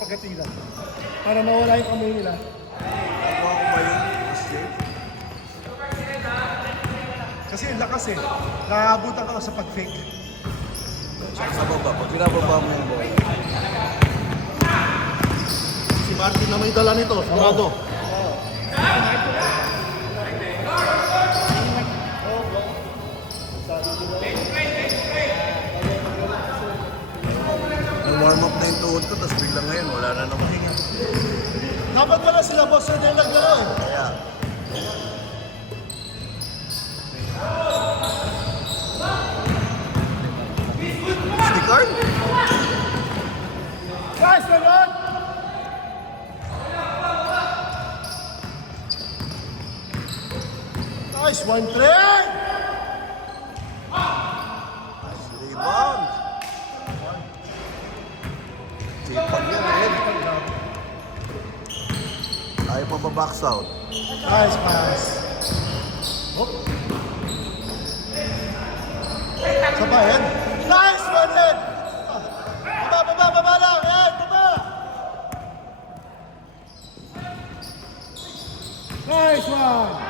pagkatira. Para mawala yung kamay nila. Nakuha ko ba yun? Kasi yung lakas eh. Nakaabutan ka sa pag-fake. Sa baba, pag pinababa mo yung ball. Si Martin na may dala nito, sigurado. Warm up na yung tuhod ko, tapos biglang ngayon, wala na naman. Dapat pala sila boss na din naglaro eh. Kaya, sticker? Guys, ganon! Nice, 1-3! Nice rebound. Sipag yan, Ed. Ayaw pa ba box out? Nice pass. Hop. Sabayan. Nice one, Ed! Baba lang, Ed! Baba! Nice one!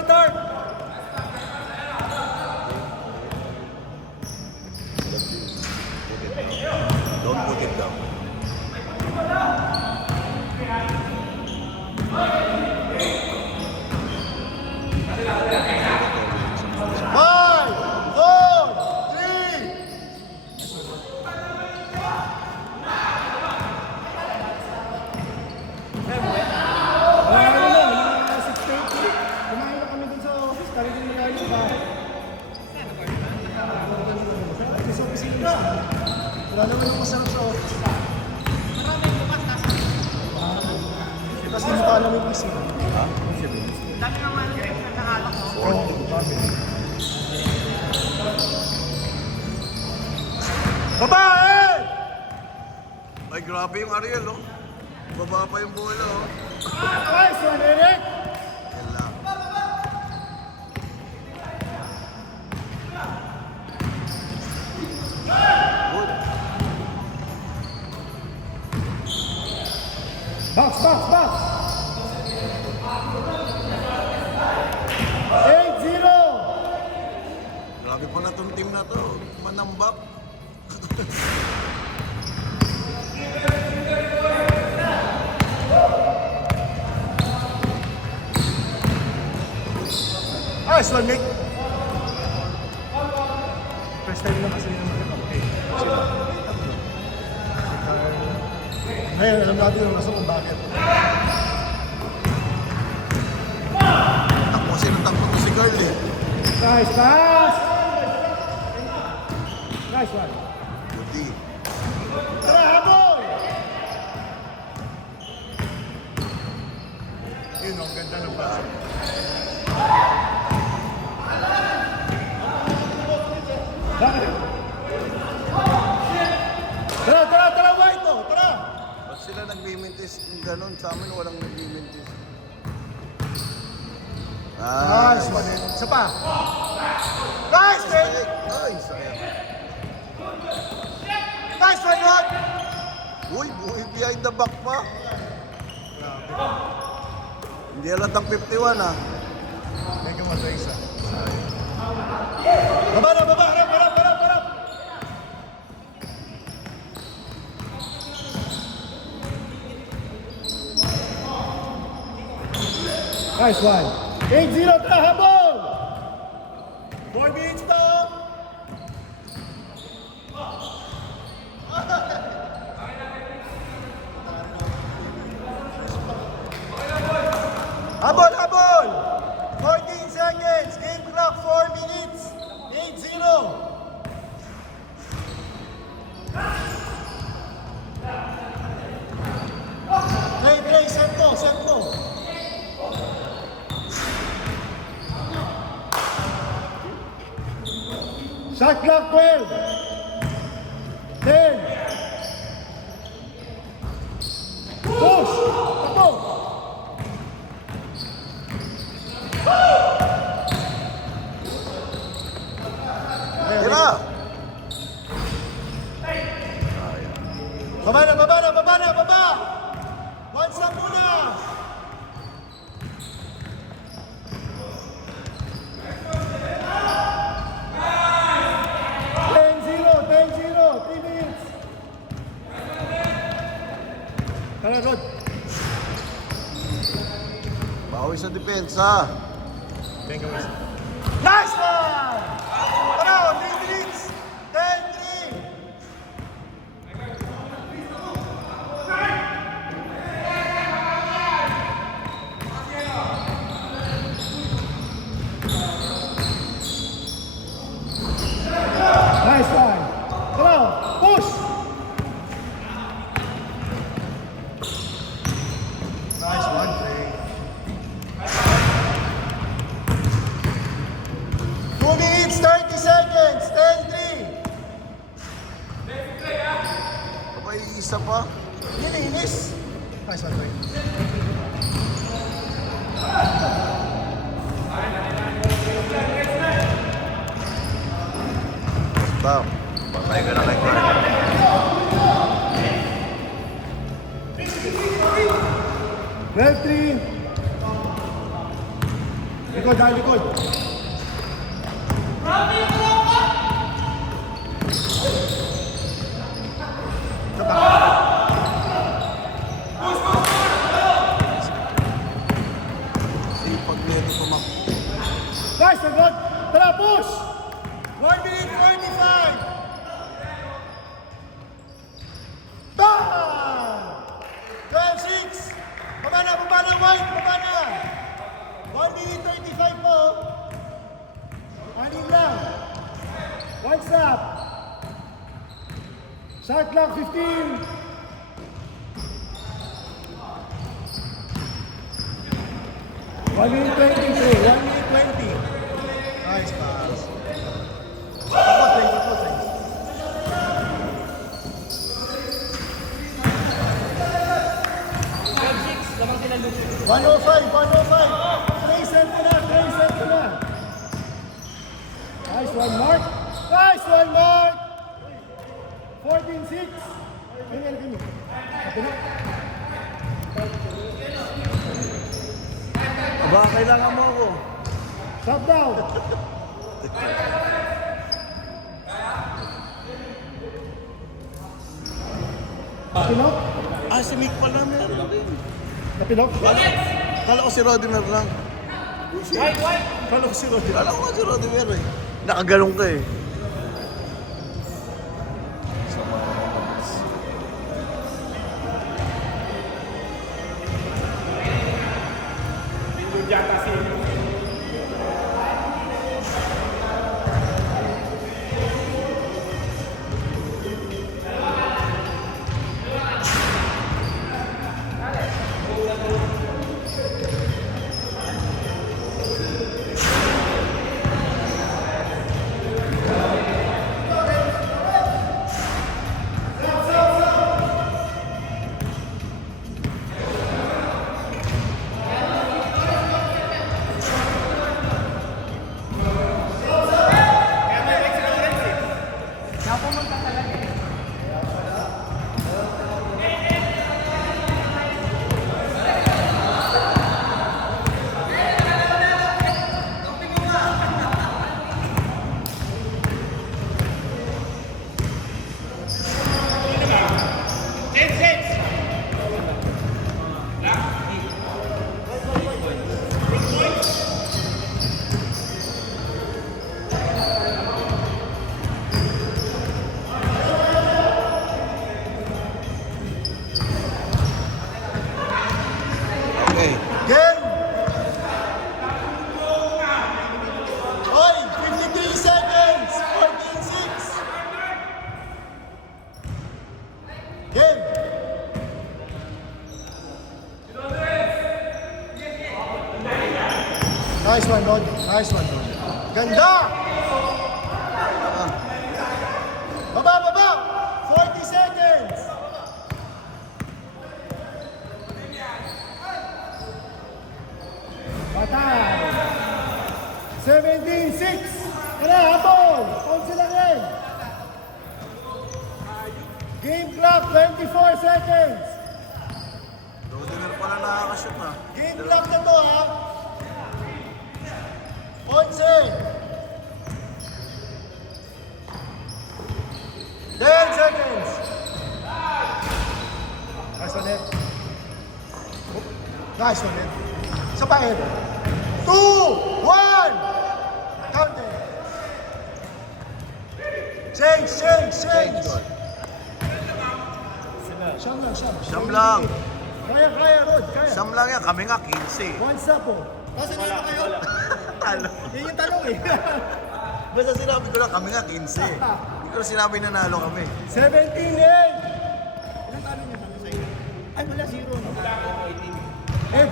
Dark! Don't put it down. Five, four, three. Wala naman ang masarap sa office. Tapos hindi pa alam yung PC. Ha? Dami naman yung nakakalak mo. Oo, dami. Babae! Ay, grabe yung Ariel, oh. Baba pa yung bola, oh. Nice one, Eric! Yan lang. Good. Box! 8-0! Grabe pa na itong team na to. Manambak. Nice one, Nick! First time lang kasi yung okay. Ngayon, alam natin yung nasa kung bakit. Takbo kasi ng takbo to si Carl, eh. Nice pass! Nice one. Buti. Tara, habol! Yun, ang ganda ng pass. Bakit? Tara, White, oh! Tara! Ba't sila nagbimintis ng ganun? Sa amin walang nagbimintis. Nice one, eh. Isa pa. Nice, man! Ay, sayang. Nice one, Rod! Uy, buhay behind the back pa. Hindi alatang 51, ah. May kamatay isa. Baba! Harap! Nice one. 8-0, tara, habol! 4 minutes to! Habol! 14 seconds. Game clock, 4 minutes. 8-0. Play, set mo. Shot clock, 12. 10. Rod. Bawi sa depensa. Thank you, guys. Nice one! Ano, 3 minutes. 10-3. Nice one. Come on, push. Nice one, play. 2 minutes, 30 seconds. 10-3. Abay, isa pa. Nilinis. Nice one, play. Stop. Patay ka na kay Clark. Well, 3. Likod, dahil likod. Sipag nito tumak. Guys, Rod. Tara, push. 1 minute, 45. Time! 12-6. Baba na, White, baba na. 1 minute, 35 po. Anim lang. One stop. Shot clock 15. One minute 23. 1 minute 20. Nice pass. Tapos, play, tapos, play. Lamang sila luto. 105, 105. Play center na. Play center na. Nice one, Mark. Nice one, Mark. 14-6. Ayun, ayun. Ito na. Aba, kailangan mo ako. Stop down. Napinok? Ah, si Mick pala meron. Napinok? Kala ko si Rodimer lang. White! Kala ko si Rodimer. Kala ko nga si Rodimer eh. Nakagalong ka eh. Okay. Game! Oy, 53 seconds! 14-6! Game! Nice one, Rod. Nice one, Rod. Ganda! Baba, baba! 40 seconds! Patay. 17-6. Tara, habol. Ponce lang yan. Game clock, 24 seconds. Rodimer pala nakakashoot na. Game clock na to, ha? 11. 10 seconds. Nice one, Ed. Nice ulit. Sa pain. 2, 1. Counter. Change. Siyam lang. Siyam lang. Kaya, Rod. Kaya. Siyam lang yan. Kami nga 15. One stop po. Kasi na kayo. Ano? Yun yung tanong eh. Basta sinabi ko lang, kami nga 15. Hindi ko sinabi na nalo kami. 17 din. Ilang talo niya sa iyo? Ay, wala, 0. Ed.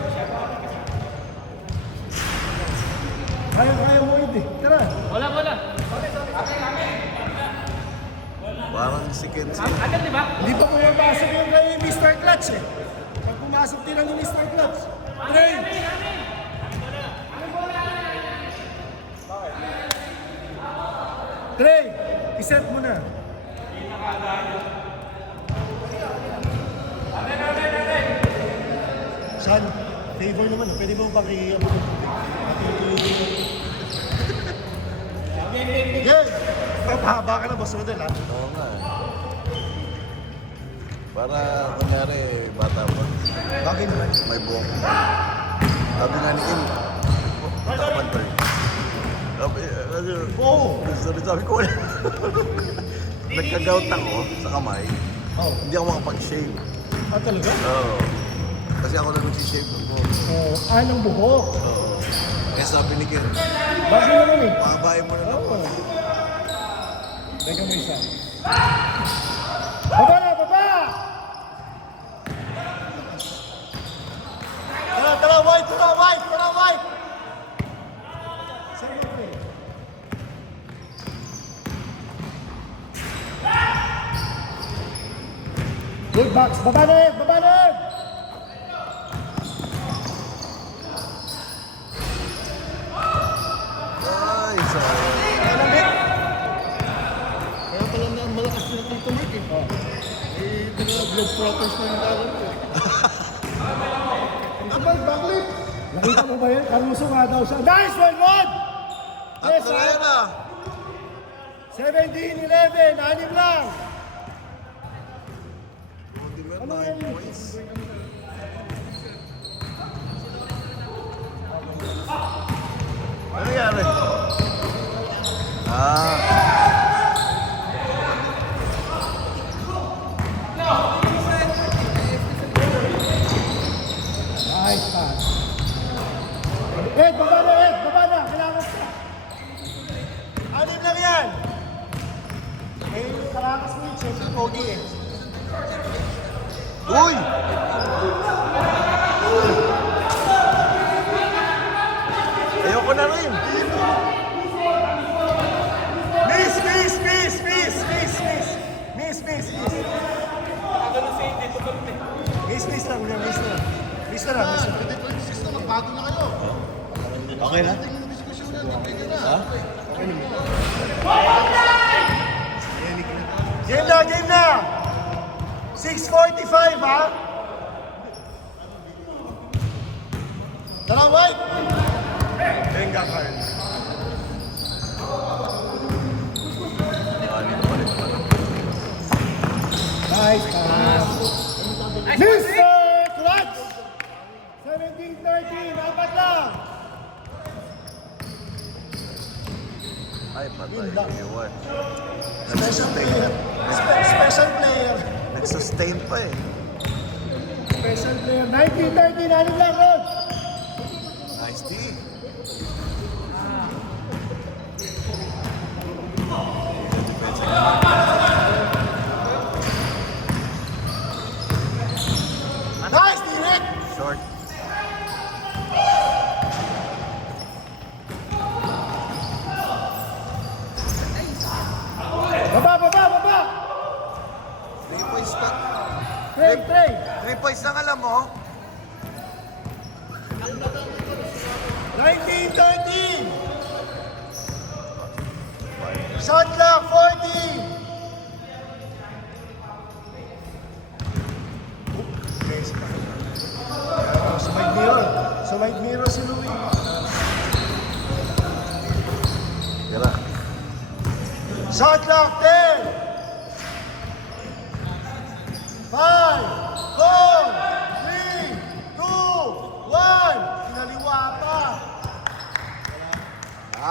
Kaya mo, Ed eh. Tara. Wala. Parang si Kenzie. Agad, di ba? Hindi pa pumapasok yung kay Mr. Clutch eh. Pag pumasok tira ni Mr. Clutch. Tray! Tray! Iset mo na. San, favor naman. Pwede mo paki-abot ng tubig? Game! Papahaba ka na, Boss Rodel ha? Oo nga. Para, kunyari, bata pa. Bagay naman. May buhok. Sabi nga ni Kim, takpan to eh. Sabi ko wala. Nagka-gout ako sa kamay. Oh. Hindi ako makapag-shave. Ah, talaga? Oo. Kasi ako na nag-shave ng buhok. Oh, anong buhok? Oo. Kaya sabi ni Kim, Bagay naman eh. makabahin mo na lang. Oo. Teka mo isa. Baba na, baba! Tara, white! Good box, baba na! Ay, sayang. Kaya pala na malakas na Tito Mark eh. Eh, blood proteins na yung dalan ko. Tito Mark, backlit! Nakita mo ba yan? Karuso nga daw siya. Nice one, Rod! At na yan ah. 17-11, 6 lang! Ano yan? Ano nangyari? Ah. Nice pass. Ed, baba na! Kailangan ka! 6 lang yan! Eh, karakas mo yung siyempre pogi eh. Uy! Ayoko na rin. Miss lang. Miss na lang. Okay na? Game na! 6:45 ha? Tara, White! Venga, Carl. Nice pass. Mr. Clutch! 17-13, apat lang! Ay, patay. Yun lang. Iwan. Special player. Special player. Nag-sustain pa eh. Special player. 19-13, ano lang, Rod? Nice D. Nice, Direk! Short. Baba! 3 points pa. Trey! 3 points lang alam mo. 19-13! Shot clock, 40! Base pa. Sumite mirror si Louie. Yara. Shot clock, 10! 5, 4, 3, 2,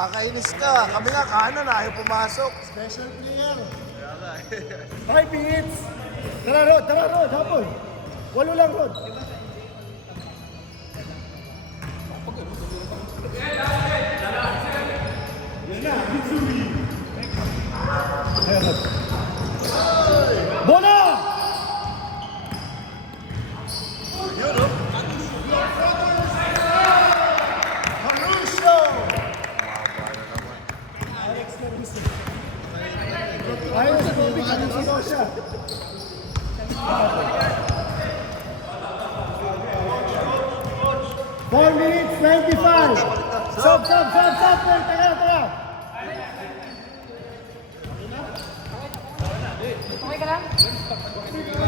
Nakakainis ka. Kami nga kanan, ayaw pumasok. Special player. 5 minutes. Tara, Rod, hapon. 8 lang, Rod. Ayan, Rod. Bola! Mauricio! Ayos, Bobby, kanina siya. Four minutes, 25. Stop. Tara. Okay ka lang?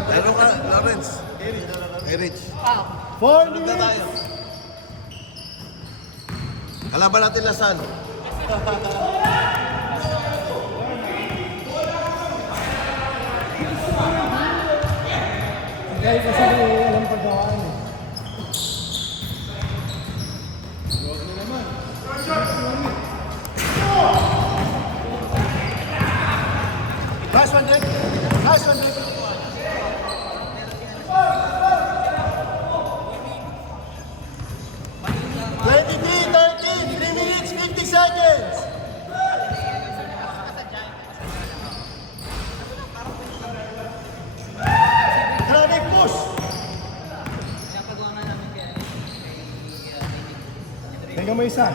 Ano ka, Lawrence? Erich. 4 minutes. Kalaban natin Lasan. Dahil kasi walang pagawaan eh. Last one, Rick. Last one, Rick. Three minutes, 50 seconds. Grabe push. Teka mo isa.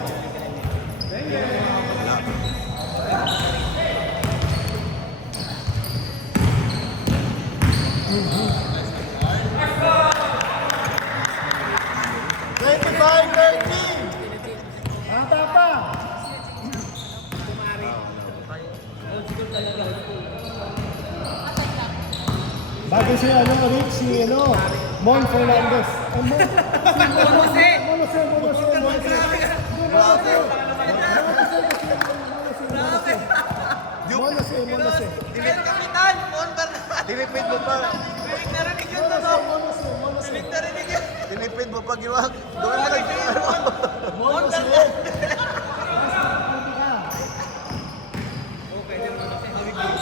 Twenty-five, 13. Ata pa. Bago si Rick, si Mon Fernandez. Jose! Monose. Pero kapitan, Mon Bernal. Tinipid mo pa. Narinig yun to, no? Narinig yun. Tinipid mo pa giwag. Gawin mo lang yung ano. Mon Bernal.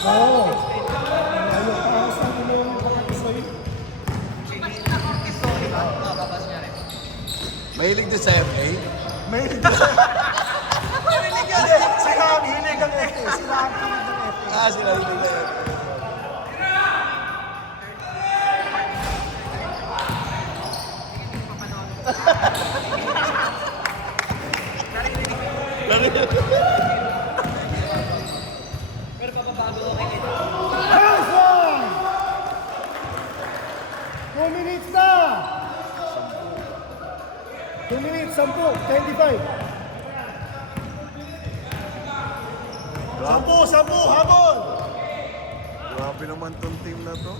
Oo. Ano pa sa yung pagkakasoy? Mahilig din sa FA. Mahilig na siya. Hindi, sila ang hilig ng FA. Sila ang hilig ng FA. Ah, sila hilig na FA. Last one! 2 minutes na! 2 minutes, 10, 25. Sampu, habol. Grabe naman tong team na to.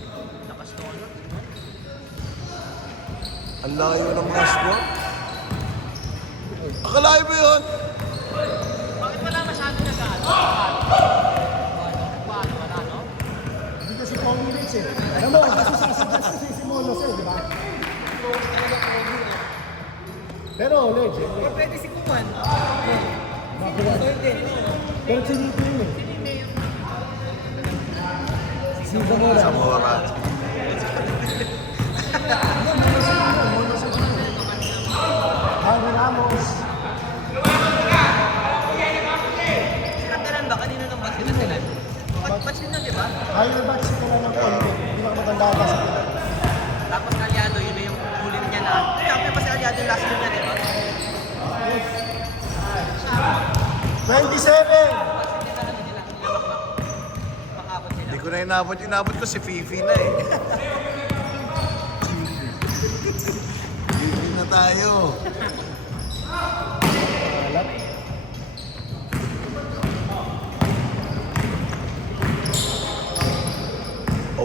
Ang layo ng mga score. Akalayo mo yun? Bakit wala masyado nag-ano? Wala, no? Hindi kasi 4 minutes eh. Alam mo, kasi sasuggest kasi si Monos eh, di ba? Pero, legend. Pwede si Kuman. Makuha. Pero sinito yun eh. Si Zamora. Zamora. Javi Ramos. Sinanggalan ba? Kanino nang ba't sila? Ba't sila, di ba? Higher batch sila ng konti. Hindi ba matanda ka sa pila? Tapos Aliado, yun na yung huli niya na. Kaya pa si Aliado yung last niya, di ba? 27. Makabot sila. Hindi ko na inabot ko si Fifi na eh. Fifi na tayo.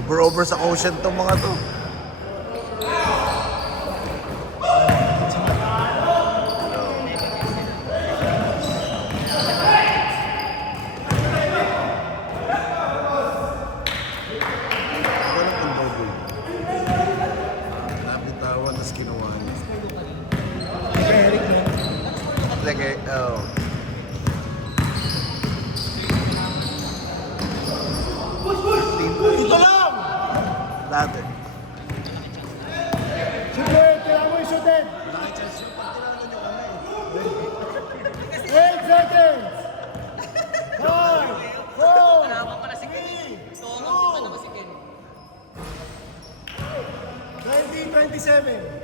Over sa ocean tong mga to. Walang involved. Napitawan, tas kinuha niya. Eric na. Like, oh. Ate. Shoot mo yun, kailangan mo i-shoot din. 8 seconds! 5, 4, Tama pala si Ken. Gusto ko nga naman si Ken. 20, 27.